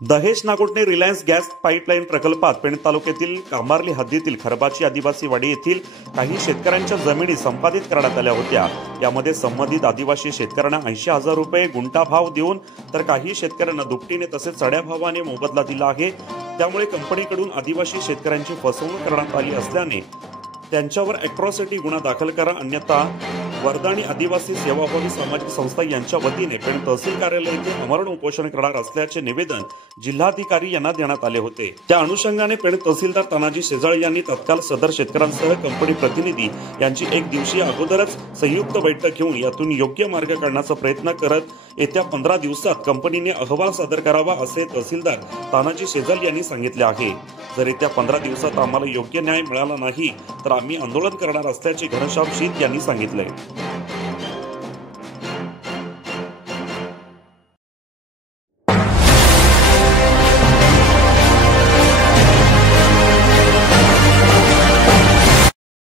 दहेज Nagothane Reliance gas pipeline प्रकल्पात पेण तालुक्यातील कांबार्ली हद्दीतील खरबाची आदिवासी वाडी येथील काही शेतकऱ्यांच्या जमिनी संपादित करण्यात आल्या होत्या। यामध्ये संबंधित आदिवासी शेतकऱ्यांना 80,000 रुपये गुंठा भाव देऊन तर काही शेतकऱ्यांना दुपटीने तसेच चढ्या भावाने मोबदला दिला आहे। त्यामुळे कंपनीकडून आदिवासी शेतकऱ्यांची फसवणूक करण्यात आली असल्याने त्यांच्यावर अॅट्रॉसिटी गुन्हा दाखल करा, अन्यथा वर्धानी आदिवासी सेवाभावी सामाजिक संस्था यांच्या वतीने पेण तहसील कार्यालय येथे आमरण उपोषण करणार असल्याचे निवेदन जिल्हाधिकारी यांना देण्यात आले होते। त्या अनुषंगाने पेण तहसीलदार तानाजी शेजाळ यांनी तत्काळ सदर शेतकऱ्यांसह कंपनी प्रतिनिधी यांची एक दिवसीय अगोदरच संयुक्त बैठक घेऊन यातून योग्य मार्ग काढण्याचा प्रयत्न करत येत्या 15 दिवसात कंपनीने अहवाल सादर करावा असे तहसीलदार तानाजी शेजाळ यांनी सांगितले आहे। जर येत्या 15 दिवसात आम्हाला योग्य न्याय मिळाला नाही तर आम्ही आंदोलन करणार असल्याचे घनश्याम शीत यांनी सांगितले।